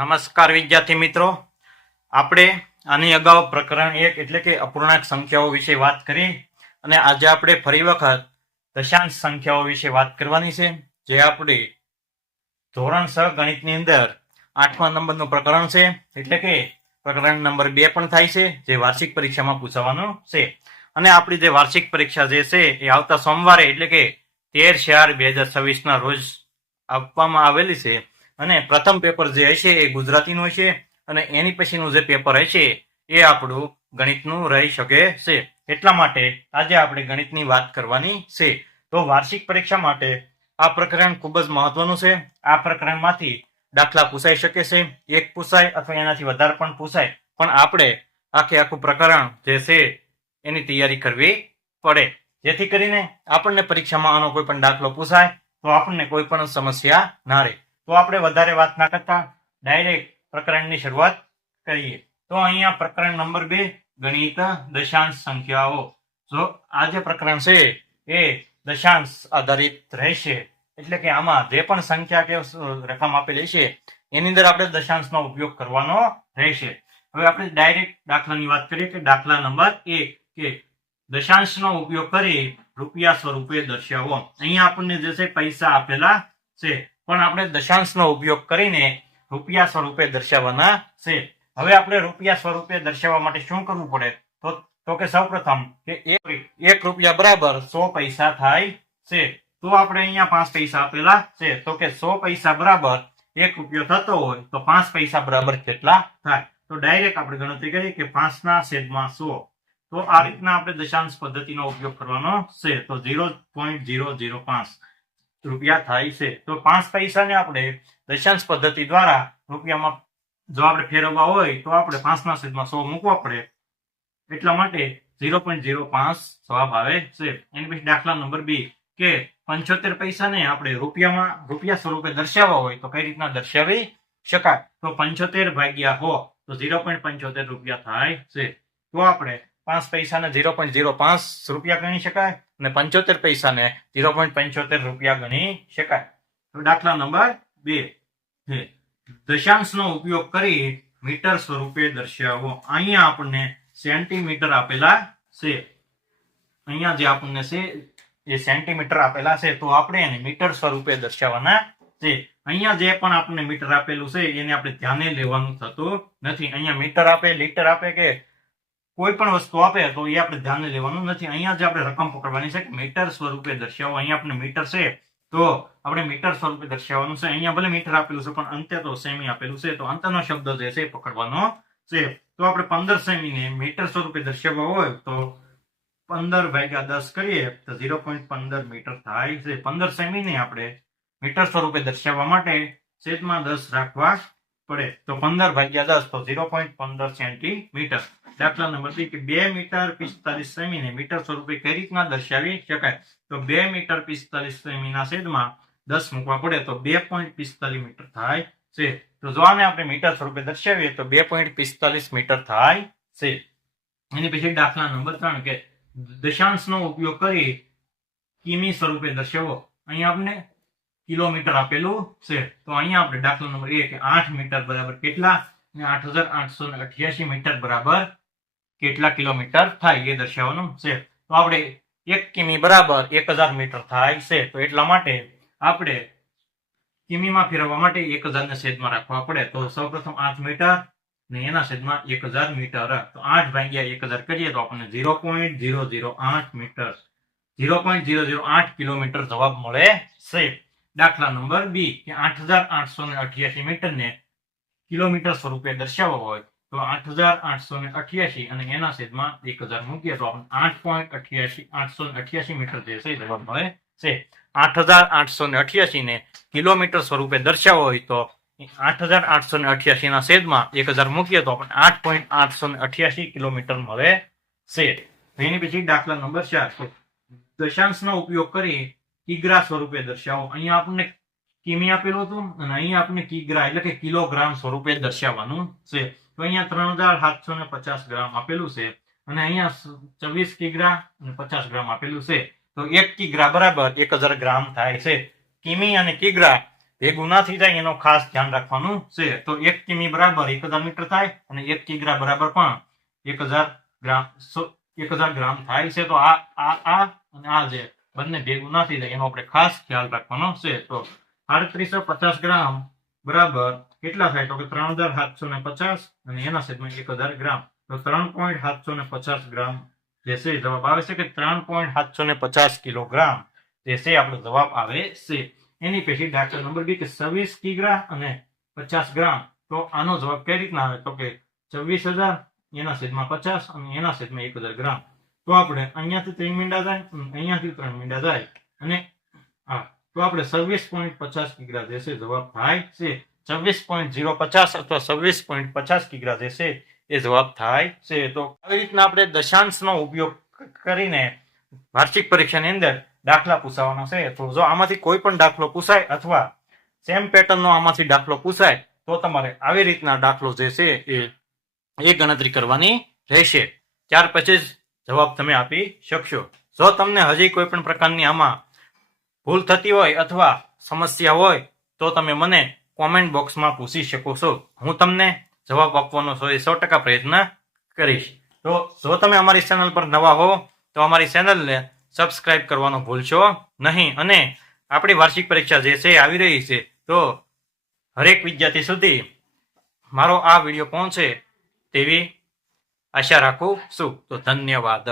નમસ્કાર વિદ્યાર્થી મિત્રો, આપણે આની અગાઉ પ્રકરણ 1 એટલે કે અપૂર્ણાંક સંખ્યાઓ વિશે વાત કરી અને આજે આપણે ફરી વખત દશાંશ સંખ્યાઓ વિશે વાત કરવાની છે, જે આપણે ધોરણ 6 ગણિતની અંદર 8મા નંબરનું પ્રકરણ છે, એટલે કે પ્રકરણ નંબર 2 પણ થાય છે, જે વાર્ષિક પરીક્ષામાં પૂછવાનું છે. અને આપણી જે વાર્ષિક પરીક્ષા જે છે એ આવતા સોમવારે એટલે કે 13/4/2026 ના રોજ આપવામાં આવેલી છે. અને પ્રથમ પેપર જે હશે એ ગુજરાતીનું હશે અને એની પછીનું જે પેપર હશે એ આપણું ગણિતનું રહી શકે છે. એટલા માટે આજે આપણે ગણિતની વાત કરવાની છે. તો વાર્ષિક પરીક્ષા માટે આ પ્રકરણ ખૂબ જ મહત્વનું છે. આ પ્રકરણમાંથી દાખલા પૂછાઈ શકે છે, એક પૂછાય અથવા એનાથી વધારે પણ પૂછાય, પણ આપણે આખું પ્રકરણ જે છે એની તૈયારી કરવી પડે, જેથી કરીને આપણને પરીક્ષામાં આનો કોઈ પણ દાખલો પૂછાય તો આપણને કોઈ પણ સમસ્યા ના રહે. તો આપણે વધારે વાત ના કરતા ડાયરેક્ટ પ્રકરણની શરૂઆત કરીએ. તો અહીંયા પ્રકરણ નંબર 2 ગણિત દશાંશ સંખ્યાઓ. જો આ જે પ્રકરણ છે એ દશાંશ આધારિત રહેશે, એટલે કે આમાં જે પણ સંખ્યા કે રકમ આપેલી છે એની અંદર આપણે દશાંશનો ઉપયોગ કરવાનો રહેશે. હવે આપણે ડાયરેક્ટ દાખલાની વાત કરીએ કે દાખલા નંબર 1 કે દશાંશનો ઉપયોગ કરી રૂપિયા સ્વરૂપે દર્શાવો. અહીંયા આપણને જે છે પૈસા આપેલા છે, પણ આપણે દશાંશનો ઉપયોગ કરીને રૂપિયા સ્વરૂપે દર્શાવવાના છે. હવે આપણે રૂપિયા સ્વરૂપે દર્શાવવા માટે શું કરવું પડે? તો કે સૌપ્રથમ કે 1 રૂપિયા બરાબર 100 પૈસા થાય છે. તો આપણે અહીંયા 5 પૈસા આપેલા છે, તો કે 100 પૈસા બરાબર 1 રૂપિયો થતો હોય તો 5 પૈસા બરાબર કેટલા થાય? તો ડાયરેક્ટ આપણે ગણતરી કરીએ કે 5/100. તો આ રીતના આપણે દશાંશ પદ્ધતિનો ઉપયોગ કરવાનો છે. તો 0.005 રૂપિયા થાય છે. તો 5 પૈસાને આપણે દશાંશ પદ્ધતિ દ્વારા રૂપિયામાં જો આપણે ફેરવવા હોય તો આપણે 5/100 મૂકવા પડે, એટલા માટે 0.05 જવાબ આવે છે. એની પછી દાખલા નંબર 2 કે 75 પૈસાને આપણે રૂપિયા સ્વરૂપે દર્શાવવા હોય તો કઈ રીતના દર્શાવી શકાય? તો 75/100 તો 0.75 રૂપિયા થાય છે. તો આપણે 5 પૈસાને 0.05 રૂપિયા ગણી શકાય અને 75 પૈસાને 0.75 રૂપિયા ગણી શકાય. તો દાખલા નંબર 2 છે દશાંશનો ઉપયોગ કરી મીટર સ્વરૂપે દર્શાવો. અહીંયા આપણને સેન્ટીમીટર આપેલા છે. અહીંયા જે આપણને છે એ સેન્ટીમીટર આપેલા છે, તો આપણે એને મીટર સ્વરૂપે દર્શાવવાના છે. અહીંયા જે પણ આપણને મીટર આપેલું છે એને આપણે ધ્યાને લેવાનું થતું નથી. અહીંયા મીટર આપે, લીટર આપે કે કોઈ પણ વસ્તુ આપે તો એ આપણે ધ્યાને લેવાનું નથી. અહીંયા જે આપણે રકમ પકડવાની છે કે મીટર સ્વરૂપે દર્શાવો. અહીંયા આપણે મીટર છે તો આપણે મીટર સ્વરૂપે દર્શાવવાનું છે. અહીંયા ભલે મીટર આપેલું છે પણ અંતે તો સેમી આપેલું છે, તો અંતનો શબ્દ જે છે પકડવાનો છે. તો આપણે 15 સેમીને મીટર સ્વરૂપે દર્શાવવા હોય તો 15/10 કરીએ તો 0.15 મીટર થાય છે. 15 સેમીને આપણે મીટર સ્વરૂપે દર્શાવવા માટે છેદમાં 10 રાખવા પડે, તો 15/10 તો 0.15 સેન્ટીમીટર. દાખલા નંબર 2 કે 2 મીટર 45 સેમીને મીટર સ્વરૂપે કઈ રીતના દર્શાવી શકાય? તો 2 મીટર 45 સેમીના છેદમાં 10 મૂકવા પડે તો 2.45 મીટર થાય છે. તો જો આને આપણે મીટર સ્વરૂપે દર્શાવીએ તો 2.45 મીટર થાય છે. એની પછી દાખલા નંબર 3 કે દશાંશનો ઉપયોગ કરી કિમી સ્વરૂપે દર્શાવો. અહીંયા આપણે કિલોમીટર આપેલું છે, તો અહીંયા આપણે દાખલા નંબર 1 કે 8 મીટર બરાબર કેટલા અને 8888 મીટર બરાબર કેટલા કિલોમીટર થાય એ દર્શાવવાનું છે. તો આપણે 1 કિમી બરાબર 1000 મીટર થાય છે. તો એટલા માટે આપણે કિમીમાં ફેરવવા માટે 1000 ને છેદમાં રાખવા પડે. તો સૌપ્રથમ 8 મીટર ને એના છેદમાં 1000 મીટર. તો 8/1000 કરીએ તો આપણને 0.008 મીટર 0.008 કિલોમીટર જવાબ મળે છે. દાખલા નંબર 2 કે 8888 મીટરને કિલોમીટર સ્વરૂપે દર્શાવવો હોય તો 8888 અને એના છેદમાં 1000 મૂકીએ તો આપણને 8.888 મીટર જે છે જવાબ મળે છે. 8888 ને કિલોમીટર સ્વરૂપે દર્શાવવો હોય તો 8888 ના છેદમાં 1000 મૂકીએ તો આપણને 8.888 કિલોમીટર મળે છે. એની પછી દાખલા નંબર 4 દશાંશનો ઉપયોગ કરી કિગ્રા સ્વરૂપે દર્શાવો. અહીંયા આપણને કિમી આપેલું હતું અને અહીંયા આપણને કિગ્રા એટલે કે કિલોગ્રામ સ્વરૂપે દર્શાવવાનું છે. તો અહીંયા 3750 ગ્રામ આપેલું છે અને અહીંયા 24 કિગ્રા અને 50 ગ્રામ આપેલું છે. તો 1 કિગ્રા બરાબર 1000 ગ્રામ થાય છે. કિમી અને કિગ્રા ભેગું ના થઈ જાય એનો ખાસ ધ્યાન રાખવાનું છે. તો 1 કિમી બરાબર 1000 મીટર થાય અને 1 કિગ્રા બરાબર પણ 1000 ગ્રામ 1000 ગ્રામ થાય છે. તો આ અને આ જે બંને ભેગું ના થઈ જાય એનો આપણે ખાસ ખ્યાલ રાખવાનો છે. તો 3850 ગ્રામ બરાબર કેટલા થાય? તો કે 3750 અને એના છેદમાં 1000 ગ્રામ. તો 3.750 ગ્રામ જે છે જવાબ આવે છે કે 3.750 કિલોગ્રામ જે છે આપણો જવાબ આવે છે. એની પછી દાખલા નંબર 2 કે 26 કિગ્રા અને 50 ગ્રામ. તો આનો જવાબ કઈ રીતના આવે? તો કે 24000 એના છેદમાં 50 અને એના છેદમાં 1000 ગ્રામ. તો આપણે અહીંયાથી 3 મીંડા જાય, અહીંયાથી 3 મીંડા જાય અને તો આપણે 26.50 કિગ્રા જે છે જવાબ થાય છે. 26.050 અથવા 26.50 કિગ્રા જે છે એ જવાબ થાય છે. તો આવી રીતના આપણે દશાંશનો ઉપયોગ કરીને વાર્ષિક પરીક્ષાની અંદર દાખલા પૂછાવાના છે. તો જો આમાંથી કોઈ પણ દાખલો પૂછાય અથવા સેમ પેટર્નનો આમાંથી દાખલો પૂછાય તો તમારે આવી રીતના દાખલો જે છે એ ગણતરી કરવાની રહેશે. ત્યાર પછી જ જવાબ તમે આપી શકશો. જો તમને હજી કોઈ પણ પ્રકારની આમાં ભૂલ થતી હોય અથવા સમસ્યા હોય તો તમે મને કોમેન્ટ બોક્સમાં પૂછી શકો છો. હું તમને જવાબ આપવાનો 100% પ્રયત્ન કરીશ. તો જો તમે અમારી ચેનલ પર નવા હો તો અમારી ચેનલને સબસ્ક્રાઇબ કરવાનું ભૂલશો નહીં. અને આપણી વાર્ષિક પરીક્ષા જે છે આવી રહી છે તો હરેક વિદ્યાર્થી સુધી મારો આ વિડીયો પહોંચે તેવી આશા રાખું છું. તો ધન્યવાદ.